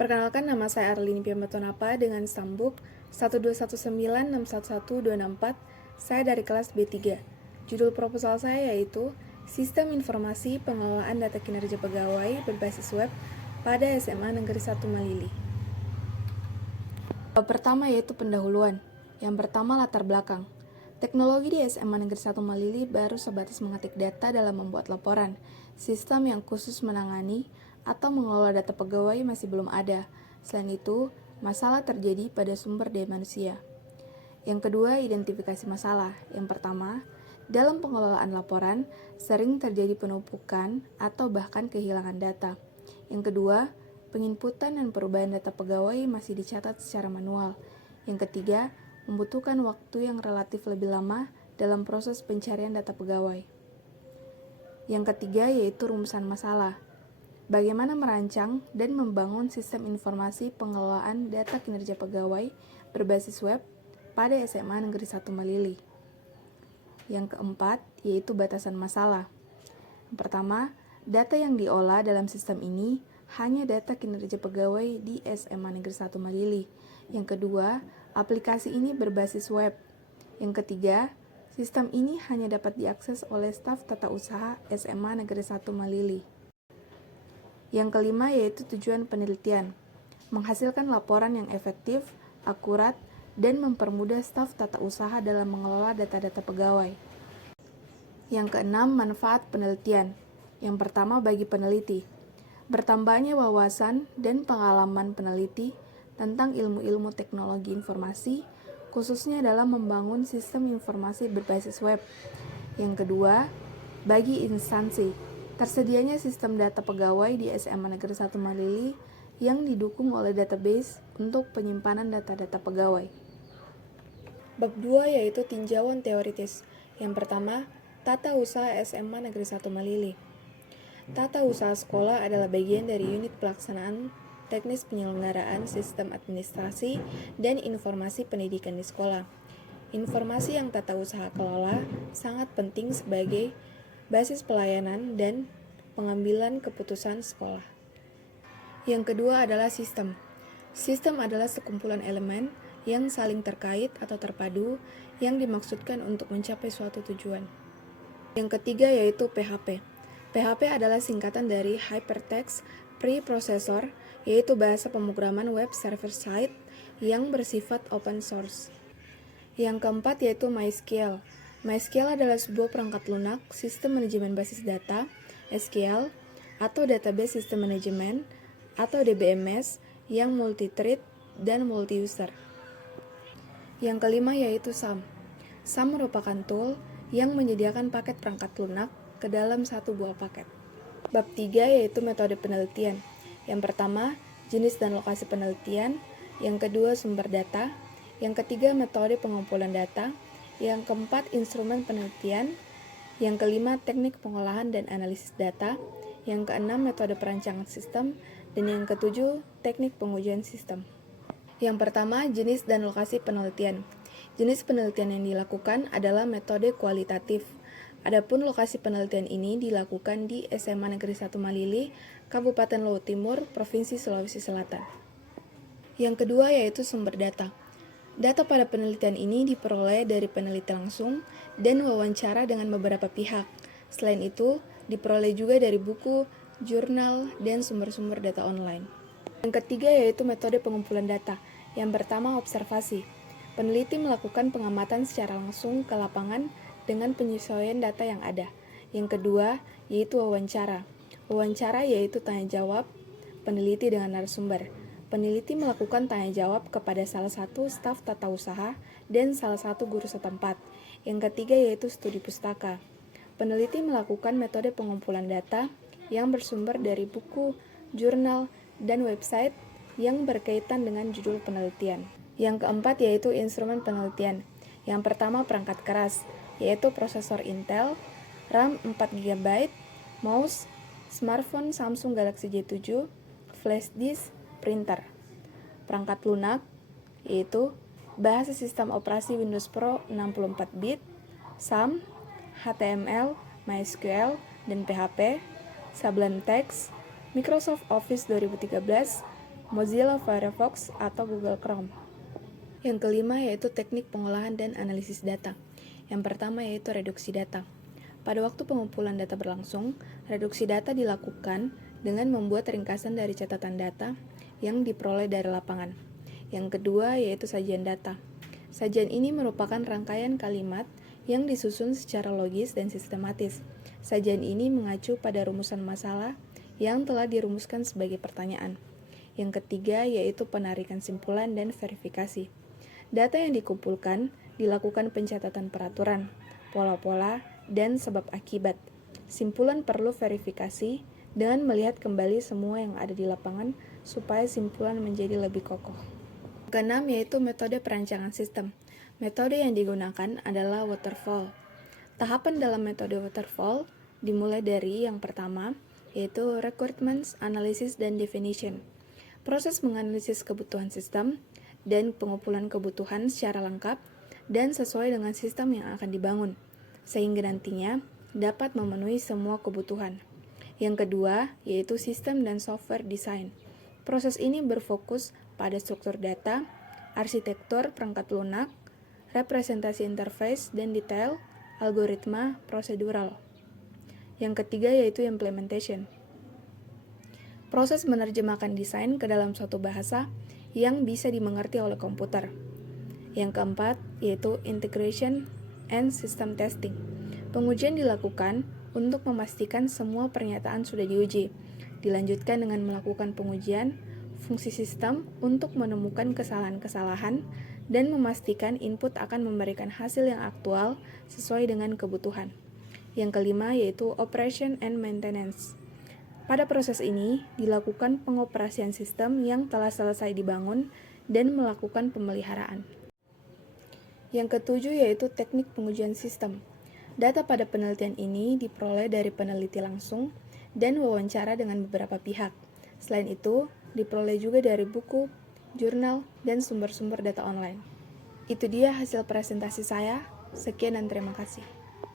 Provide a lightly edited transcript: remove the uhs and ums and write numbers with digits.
Perkenalkan, nama saya Arlini Piambatonapa dengan stambuk 12196112664. Saya dari kelas B3. Judul proposal saya yaitu Sistem Informasi Pengelolaan Data Kinerja Pegawai berbasis web pada SMA Negeri 1 Malili. Pertama yaitu pendahuluan. Yang pertama, latar belakang. Teknologi di SMA Negeri 1 Malili baru sebatas mengetik data dalam membuat laporan. Sistem yang khusus menangani atau mengelola data pegawai masih belum ada. Selain itu, masalah terjadi pada sumber daya manusia. Yang kedua, identifikasi masalah. Yang pertama, dalam pengelolaan laporan, sering terjadi penumpukan atau bahkan kehilangan data. Yang kedua, penginputan dan perubahan data pegawai masih dicatat secara manual. Yang ketiga, membutuhkan waktu yang relatif lebih lama dalam proses pencarian data pegawai. Yang ketiga yaitu rumusan masalah. Bagaimana merancang dan membangun sistem informasi pengelolaan data kinerja pegawai berbasis web pada SMA Negeri 1 Malili. Yang keempat yaitu batasan masalah. Yang pertama, data yang diolah dalam sistem ini hanya data kinerja pegawai di SMA Negeri 1 Malili. Yang kedua, aplikasi ini berbasis web. Yang ketiga, sistem ini hanya dapat diakses oleh staf tata usaha SMA Negeri 1 Malili. Yang kelima yaitu tujuan penelitian, menghasilkan laporan yang efektif, akurat, dan mempermudah staf tata usaha dalam mengelola data-data pegawai. Yang keenam, manfaat penelitian. Yang pertama, bagi peneliti, bertambahnya wawasan dan pengalaman peneliti tentang ilmu-ilmu teknologi informasi, khususnya dalam membangun sistem informasi berbasis web. Yang kedua, bagi instansi, tersedianya sistem data pegawai di SMA Negeri 1 Malili yang didukung oleh database untuk penyimpanan data-data pegawai. Bab 2 yaitu tinjauan teoritis. Yang pertama, tata usaha SMA Negeri 1 Malili. Tata usaha sekolah adalah bagian dari unit pelaksanaan teknis penyelenggaraan sistem administrasi dan informasi pendidikan di sekolah. Informasi yang tata usaha kelola sangat penting sebagai basis pelayanan dan pengambilan keputusan sekolah. Yang kedua adalah sistem. Sistem adalah sekumpulan elemen yang saling terkait atau terpadu yang dimaksudkan untuk mencapai suatu tujuan. Yang ketiga yaitu PHP. PHP adalah singkatan dari Hypertext Preprocessor, yaitu bahasa pemrograman web server side yang bersifat open source. Yang keempat yaitu MySQL. MySQL adalah sebuah perangkat lunak sistem manajemen basis data, SQL, atau Database System Management, atau DBMS, yang multi-thread dan multi-user. Yang kelima yaitu SAM. SAM merupakan tool yang menyediakan paket perangkat lunak ke dalam satu buah paket. Bab 3 yaitu metode penelitian. Yang pertama, jenis dan lokasi penelitian. Yang kedua, sumber data. Yang ketiga, metode pengumpulan data. Yang keempat, instrumen penelitian. Yang kelima, teknik pengolahan dan analisis data. Yang keenam, metode perancangan sistem. Dan yang ketujuh, teknik pengujian sistem. Yang pertama, jenis dan lokasi penelitian. Jenis penelitian yang dilakukan adalah metode kualitatif. Adapun lokasi penelitian ini dilakukan di SMA Negeri 1 Malili, Kabupaten Luwu Timur, Provinsi Sulawesi Selatan. Yang kedua yaitu sumber data. Data pada penelitian ini diperoleh dari peneliti langsung dan wawancara dengan beberapa pihak. Selain itu, diperoleh juga dari buku, jurnal, dan sumber-sumber data online. Yang ketiga yaitu metode pengumpulan data. Yang pertama, observasi. Peneliti melakukan pengamatan secara langsung ke lapangan dengan penyesuaian data yang ada. Yang kedua yaitu wawancara. Wawancara yaitu tanya jawab peneliti dengan narasumber. Peneliti melakukan tanya jawab kepada salah satu staf tata usaha dan salah satu guru setempat. Yang ketiga yaitu studi pustaka. Peneliti melakukan metode pengumpulan data yang bersumber dari buku, jurnal, dan website yang berkaitan dengan judul penelitian. Yang keempat yaitu instrumen penelitian. Yang pertama, perangkat keras, yaitu prosesor Intel, RAM 4 GB, mouse, smartphone Samsung Galaxy J7, flash disk, printer. Perangkat lunak yaitu bahasa sistem operasi Windows Pro 64 bit, SAM, HTML, MySQL, dan PHP, sablon teks, Microsoft Office 2013, Mozilla Firefox, atau Google Chrome. Yang kelima yaitu teknik pengolahan dan analisis data. Yang pertama yaitu reduksi data. Pada waktu pengumpulan data berlangsung, reduksi data dilakukan dengan membuat ringkasan dari catatan data yang diperoleh dari lapangan. Yang kedua yaitu sajian data. Sajian ini merupakan rangkaian kalimat yang disusun secara logis dan sistematis. Sajian ini mengacu pada rumusan masalah yang telah dirumuskan sebagai pertanyaan. Yang ketiga yaitu penarikan simpulan dan verifikasi. Data yang dikumpulkan dilakukan pencatatan peraturan, pola-pola, dan sebab akibat. Simpulan perlu verifikasi dengan melihat kembali semua yang ada di lapangan supaya simpulan menjadi lebih kokoh. Keenam yaitu metode perancangan sistem. Metode yang digunakan adalah waterfall. Tahapan dalam metode waterfall dimulai dari yang pertama, yaitu requirements, analysis, dan definition. Proses menganalisis kebutuhan sistem dan pengumpulan kebutuhan secara lengkap dan sesuai dengan sistem yang akan dibangun, sehingga nantinya dapat memenuhi semua kebutuhan. Yang kedua, yaitu sistem dan software design. Proses ini berfokus pada struktur data, arsitektur perangkat lunak, representasi interface, dan detail, algoritma, prosedural. Yang ketiga yaitu implementation. Proses menerjemahkan desain ke dalam suatu bahasa yang bisa dimengerti oleh komputer. Yang keempat yaitu integration and system testing. Pengujian dilakukan untuk memastikan semua pernyataan sudah diuji. Dilanjutkan dengan melakukan pengujian fungsi sistem untuk menemukan kesalahan-kesalahan dan memastikan input akan memberikan hasil yang aktual sesuai dengan kebutuhan. Yang kelima yaitu operation and maintenance. Pada proses ini, dilakukan pengoperasian sistem yang telah selesai dibangun dan melakukan pemeliharaan. Yang ketujuh yaitu teknik pengujian sistem. Data pada penelitian ini diperoleh dari peneliti langsung dan wawancara dengan beberapa pihak. Selain itu, diperoleh juga dari buku, jurnal, dan sumber-sumber data online. Itu dia hasil presentasi saya. Sekian dan terima kasih.